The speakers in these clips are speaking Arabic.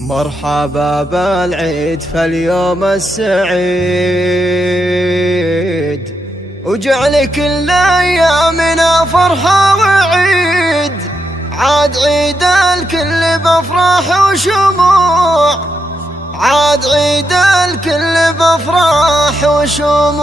مرحبا بالعيد فاليوم السعيد، وجعل كل ايامنا فرحة وعيد. عاد عيد الكل بافراح وشموع، عاد عيد الكل بافراح وشموع.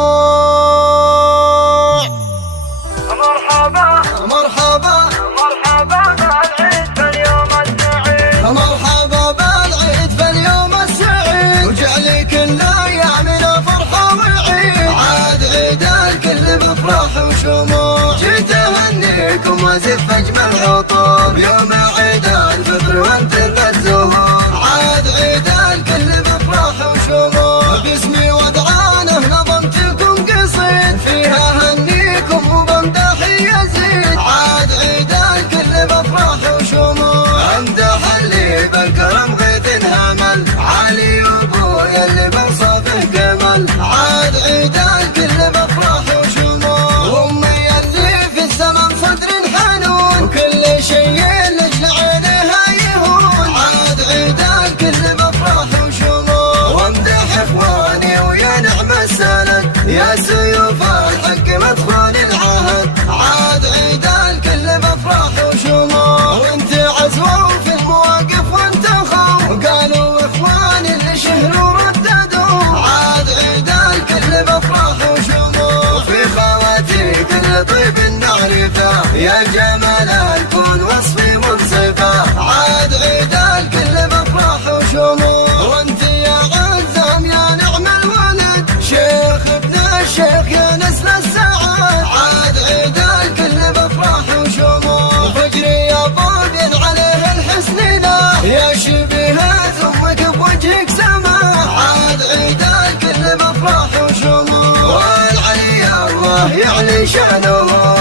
مرحبا مرحبا مرحبا بالعيد فاليوم السعيد، مرحبا بالعيد فاليوم السعيد، وجعل كل ايامنا فرحة وعيد. عاد عيد الكل بافراح وشموع، جيت اهنيكم وازف اجمل عطور يوم عيد الفطر وانتم الزهور. عاد عيد الكل بافراح وشموع، باسمي ودعانه نظمت لكم قصيد فيها هنيكم وبمدح يزيد. عاد عيد الكل بافراح وشموع، امدح اللي بالكرم غيث انهمل، علي وابويا اللي بوصفه كمل. عاد عيد الكل بافراح وشموع، وامي اللي في الزمن صدر حنون، وكل شيء لاجل عينها يهون. عاد عيد الكل بافراح وشموع، وامدح اخواني ويا نعم السند، يا سيوف الحق مدخول العهد. عاد عيد الكل بافراح وشموع، وانت عزوة في المواقف وانت خو، قالوا اخواني اللي شهروا رددوا. عاد عيد الكل بافراح وشموع، وفي خواتي كل طيب نعرفه، يا جمال الكون وصفي منصفه. عاد عيد الكل بافراح وشموع، وانت يا عزام يا نعم الولد، شيخ ابن الشيخ يا نسل السعاد. عاد عيد الكل بافراح وشموع، وفجري يا طوبين عليه الحسن له، يا شبيهة امك بوجهك سماح. عاد عيد الكل بافراح وشموع، والعلي الله يعلي شانه.